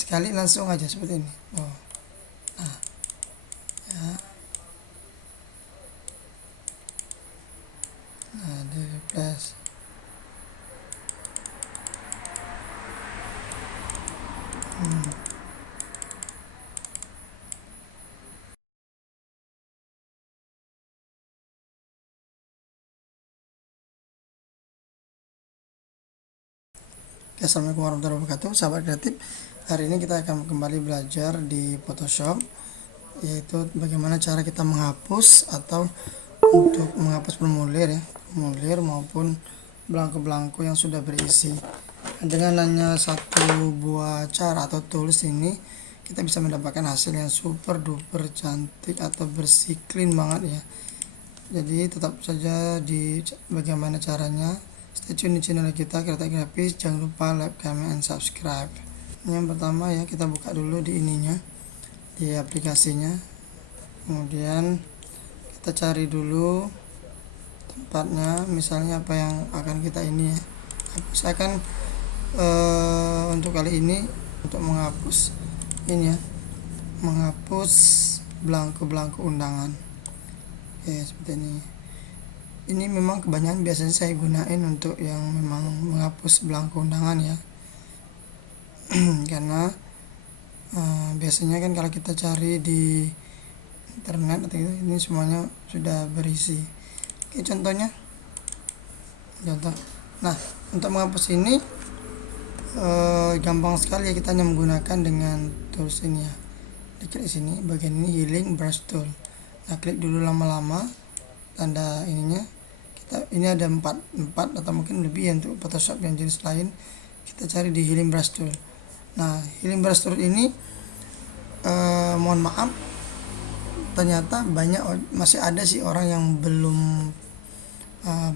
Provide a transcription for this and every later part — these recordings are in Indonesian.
sekali langsung aja seperti ini. Nah, ya. Nah, di replace. Oke, assalamualaikum warahmatullahi wabarakatuh, sahabat kreatif. Hari ini kita akan kembali belajar di Photoshop, yaitu bagaimana cara kita menghapus atau untuk menghapus formulir ya, formulir maupun belangko-belangko yang sudah berisi. Dengan hanya satu buah cara atau tools ini, kita bisa mendapatkan hasil yang super duper cantik atau bersih, clean banget ya. Jadi tetap saja di bagaimana caranya. Stay tune di channel kita Kreatif Grafis. Jangan lupa like, comment, and subscribe. Yang pertama ya, kita buka dulu di ininya, di aplikasinya. Kemudian kita cari dulu tempatnya, misalnya apa yang akan kita ini ya. Saya akan untuk kali ini untuk menghapus ini ya, menghapus belangko-belangko undangan. Oke, seperti ini memang kebanyakan biasanya saya gunain untuk yang memang menghapus belangko undangan ya. Karena biasanya kan kalau kita cari di internet atau ini semuanya sudah berisi. Oke, contoh. Nah, untuk menghapus ini gampang sekali ya, kita hanya menggunakan dengan tools ini ya. Diklik sini, bagian ini healing brush tool. Nah, klik dulu lama-lama tanda ininya. Ini ada 4 atau mungkin lebih ya untuk Photoshop yang jenis lain. Kita cari di healing brush tool. Nah, healing brush tool ini mohon maaf, ternyata masih ada sih orang yang belum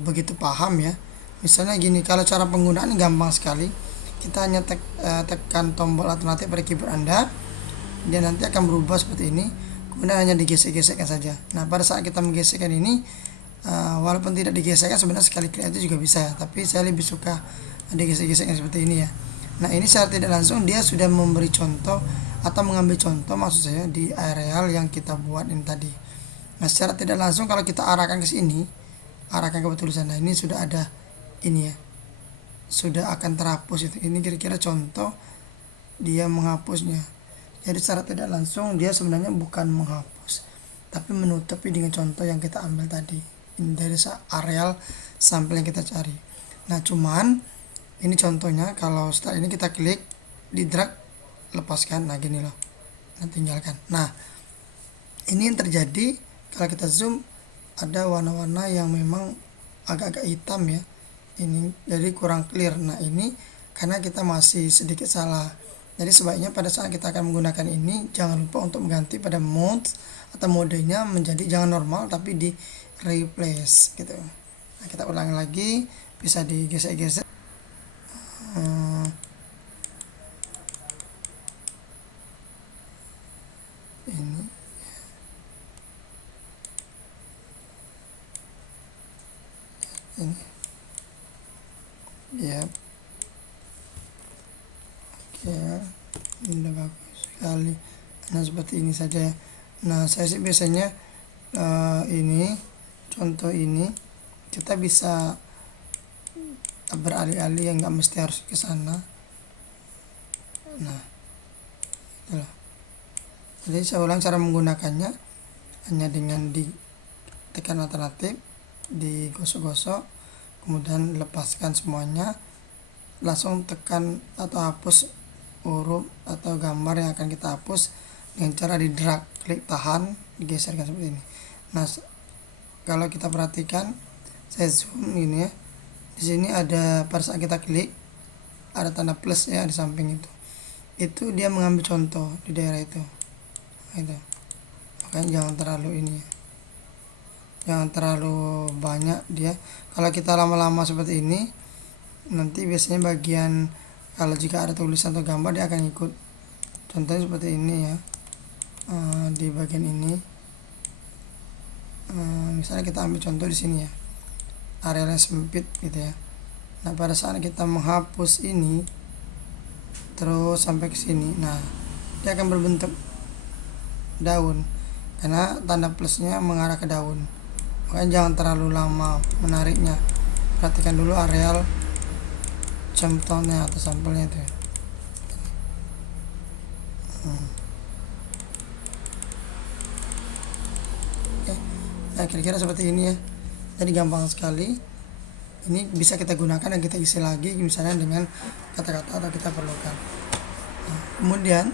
begitu paham ya. Misalnya gini, kalau cara penggunaan gampang sekali. Kita hanya tekan tombol alternatif pada keyboard Anda, dia nanti akan berubah seperti ini. Kemudian hanya digesek-gesekkan saja. Nah, pada saat kita menggesekkan ini, walaupun tidak digesekkan, sebenarnya sekali klik itu juga bisa ya, tapi saya lebih suka digesek-gesekkan seperti ini ya. Nah, ini secara tidak langsung dia sudah memberi contoh atau mengambil contoh, maksud saya, di areal yang kita buat ini tadi. Nah, secara tidak langsung kalau kita arahkan ke sini, arahkan ke tulisan, nah ini sudah ada ini ya, sudah akan terhapus itu. Ini kira-kira contoh dia menghapusnya. Jadi secara tidak langsung dia sebenarnya bukan menghapus, tapi menutupi dengan contoh yang kita ambil tadi. Ini dari areal sampel yang kita cari. Nah, cuman ini contohnya. Kalau setelah ini kita klik, di drag, lepaskan. Nah, gini loh. Nah, tinggalkan. Nah, ini yang terjadi kalau kita zoom, ada warna-warna yang memang agak-agak hitam ya. Ini jadi kurang clear. Nah, ini karena kita masih sedikit salah. Jadi sebaiknya pada saat kita akan menggunakan ini, jangan lupa untuk mengganti pada mode atau modenya menjadi jangan normal tapi di replace gitu. Nah, kita ulangi lagi, bisa digesek-gesek. Ini ya. Oke, ini udah bagus sekali. Nah, seperti ini saja. Nah, saya sih biasanya ini contoh ini kita bisa beralih-alih, yang nggak mesti harus ke sana. Nah, itulah. Jadi saya ulang cara menggunakannya, hanya dengan ditekan alternatif, digosok-gosok, kemudian lepaskan semuanya, langsung tekan atau hapus huruf atau gambar yang akan kita hapus dengan cara di drag, klik tahan, digeserkan seperti ini. Nah, kalau kita perhatikan, saya zoom ini ya, di sini ada, pada saat kita klik ada tanda plus ya di samping itu dia mengambil contoh di daerah itu. Nah, itu makanya jangan terlalu ini ya, jangan terlalu banyak dia. Kalau kita lama-lama seperti ini, nanti biasanya bagian, kalau jika ada tulisan atau gambar, dia akan ikut. Contohnya seperti ini ya, di bagian ini. Misalnya kita ambil contoh di sini ya, area yang sempit gitu ya. Nah, pada saat kita menghapus ini, terus sampai ke sini. Nah, dia akan berbentuk daun karena tanda plusnya mengarah ke daun. Makanya jangan terlalu lama menariknya. Perhatikan dulu areal contohnya atau sampelnya itu. Oke. Nah, kira-kira seperti ini ya. Jadi gampang sekali. Ini bisa kita gunakan dan kita isi lagi misalnya dengan kata-kata atau kita perlukan. Nah, kemudian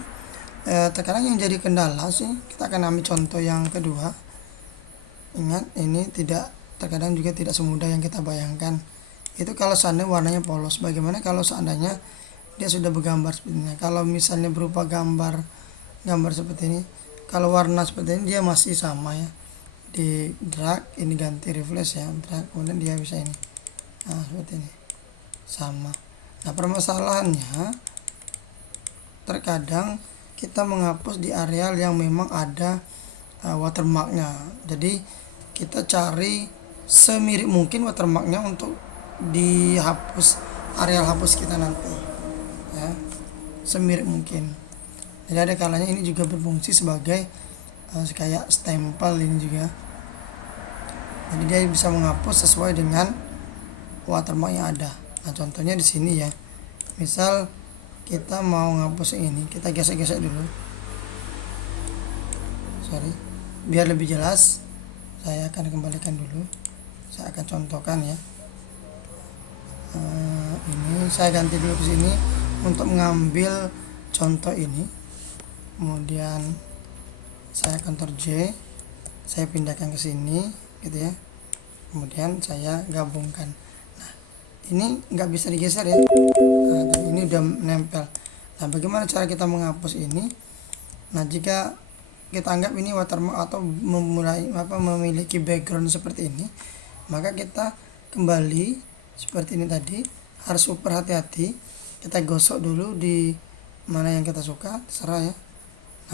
terkadang yang jadi kendala sih, kita akan ambil contoh yang kedua. Ingat, ini terkadang juga tidak semudah yang kita bayangkan. Itu kalau seandainya warnanya polos, bagaimana kalau seandainya dia sudah bergambar seperti ini. Kalau misalnya berupa gambar seperti ini, kalau warna seperti ini dia masih sama ya, di drag ini ganti refresh ya, drag, kemudian dia bisa ini. Nah, seperti ini sama. Nah, permasalahannya terkadang kita menghapus di areal yang memang ada watermarknya. Jadi kita cari semirip mungkin watermarknya untuk dihapus, areal hapus kita nanti ya, semirip mungkin. Jadi ada kalanya ini juga berfungsi sebagai kayak stempel ini juga. Jadi dia bisa menghapus sesuai dengan watermark yang ada. Nah, contohnya di sini ya. Misal kita mau ngapus ini, kita gesek-gesek dulu. Biar lebih jelas, saya akan kembalikan dulu. Saya akan contohkan ya. Ini saya ganti dulu ke sini untuk mengambil contoh ini. Kemudian saya Ctrl J, saya pindahkan ke sini gitu ya. Kemudian saya gabungkan. Nah, ini nggak bisa digeser ya. Nah, dan ini udah nempel. Nah, bagaimana cara kita menghapus ini? Nah, jika kita anggap ini watermark atau memiliki background seperti ini, maka kita kembali seperti ini tadi, harus super hati-hati. Kita gosok dulu di mana yang kita suka, terserah ya.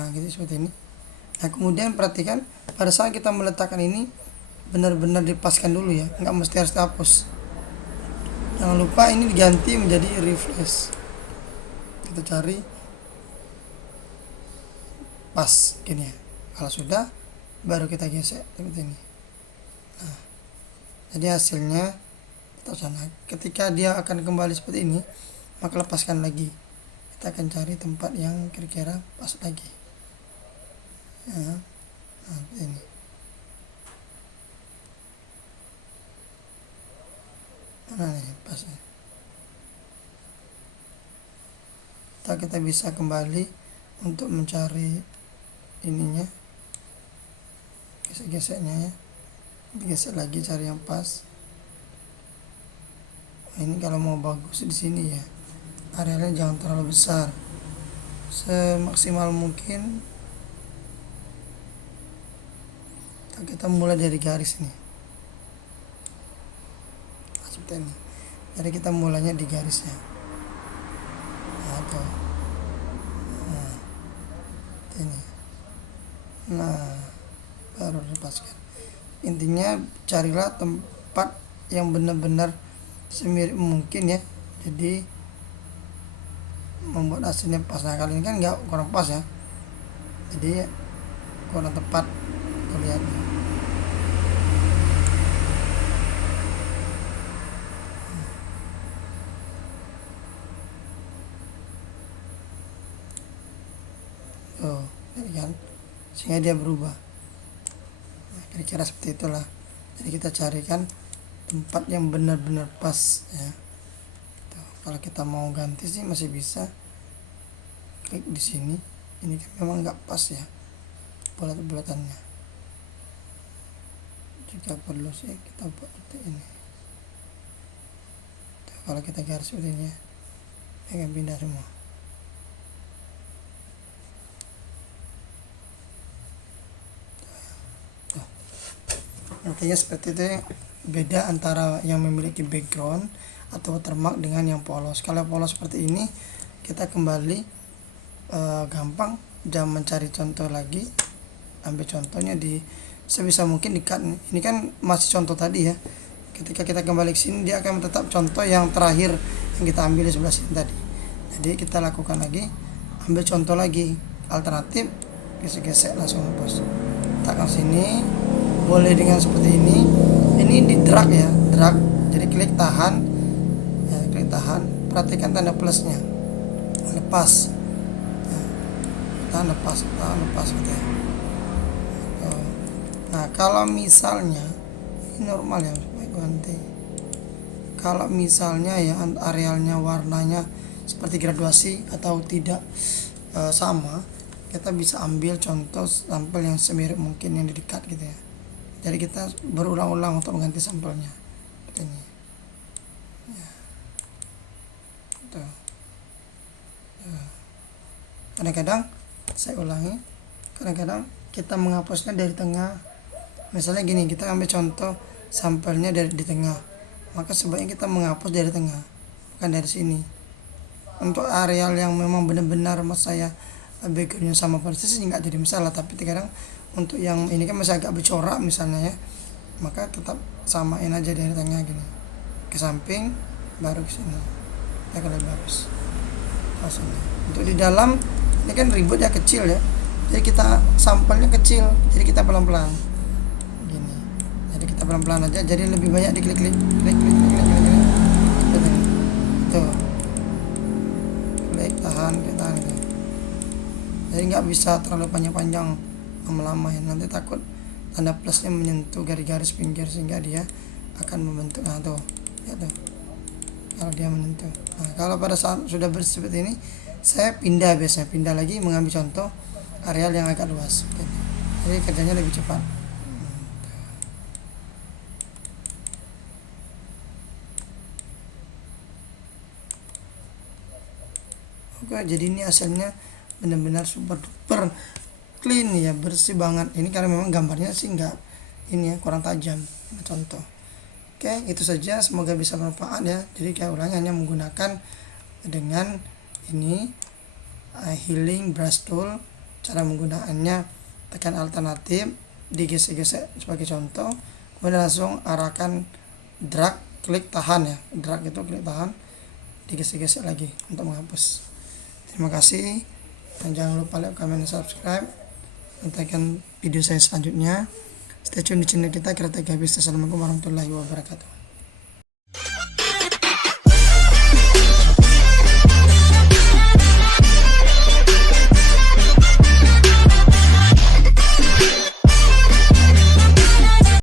Nah, gitu seperti ini. Nah, kemudian perhatikan pada saat kita meletakkan ini benar-benar dipaskan dulu ya, nggak mesti harus dihapus. Jangan lupa ini diganti menjadi refresh. Kita cari pas gini ya. Kalau sudah, baru kita gesek seperti ini. Nah, jadi hasilnya kita sana. Ketika dia akan kembali seperti ini, maka lepaskan lagi. Kita akan cari tempat yang kira-kira pas lagi. Nah, ini. Nah, ini pas. Kita bisa kembali untuk mencari ininya, gesek-geseknya ya, gesek lagi cari yang pas. Ini kalau mau bagus di sini ya, arealnya jangan terlalu besar, semaksimal mungkin. Kita mulai dari garis nih, seperti ini. Jadi kita mulainya di garisnya. Nah, ini. Nah, baru lepaskan. Intinya carilah tempat yang benar-benar semirip mungkin ya. Jadi membuat hasilnya pas. Nah, kali ini kan nggak kurang pas ya. Jadi kurang tepat. Lihat. Oh, kan, sehingga dia berubah. Nah, kira-kira seperti itulah. Jadi kita carikan tempat yang benar-benar pas ya. Tuh, kalau kita mau ganti sih masih bisa, klik di sini. Ini kan memang nggak pas ya bulat-bulatannya. Jika perlu sih kita buat seperti ini. Tuh, kalau kita garis seperti ini ya, akan pindah semua. Artinya seperti itu ya, beda antara yang memiliki background atau watermark dengan yang polos. Kalau polos seperti ini, kita kembali gampang, jangan mencari contoh lagi, ambil contohnya di sebisa mungkin di cut. Ini kan masih contoh tadi ya. Ketika kita kembali ke sini, dia akan tetap contoh yang terakhir yang kita ambil di sebelah sini tadi. Nah, Jadi kita lakukan lagi, ambil contoh lagi alternatif, gesek-gesek langsung hapus. Tekan sini, boleh dengan seperti ini di drag ya, drag. Jadi klik tahan ya, klik tahan, perhatikan tanda plusnya, lepas, lepas gitu ya. Nah kalau misalnya ini normal ya, ganti. Kalau misalnya ya arealnya warnanya seperti graduasi atau tidak sama, kita bisa ambil contoh sampel yang semirip mungkin yang di dekat gitu ya. Jadi kita berulang-ulang untuk mengganti sampelnya ini ya. Tuh. Kadang-kadang saya ulangi, kadang-kadang kita menghapusnya dari tengah. Misalnya gini, kita ambil contoh sampelnya dari di tengah, maka sebaiknya kita menghapus dari tengah, bukan dari sini. Untuk areal yang memang benar-benar saya backgroundnya sama persis nggak jadi masalah, tapi kadang untuk yang ini kan masih agak bercorak misalnya ya, maka tetap samain aja dari tengah gini ke samping baru ke sini ya, kalau bagus. Untuk di dalam ini kan ribut ya, kecil ya, jadi kita sampelnya kecil, jadi kita pelan-pelan gini, jadi kita pelan-pelan aja, jadi lebih banyak diklik-klik tuh, klik tahan gitu. Jadi nggak bisa terlalu panjang-panjang lama-lama ya, nanti takut tanda plusnya menyentuh garis-garis pinggir sehingga dia akan membentuk. Nah tuh ya tuh, kalau dia menyentuh. Nah kalau pada saat sudah bersih seperti ini, saya biasanya pindah lagi mengambil contoh areal yang agak luas, jadi kerjanya lebih cepat. Oke, jadi ini hasilnya benar-benar super duper clean ya, bersih banget. Ini karena memang gambarnya sih nggak ini ya, kurang tajam contoh. Oke, itu saja, semoga bisa bermanfaat ya. Jadi kayak ulangi, hanya menggunakan dengan ini healing brush tool. Cara menggunakannya, tekan alternatif, digesek-gesek sebagai contoh, kemudian langsung arahkan drag, klik tahan ya, drag itu klik tahan, digesek-gesek lagi untuk menghapus. Terima kasih, dan jangan lupa like, comment, dan subscribe. Nantikan video saya selanjutnya. Stay tune di channel kita Kreatif Habis. Assalamualaikum warahmatullahi wabarakatuh.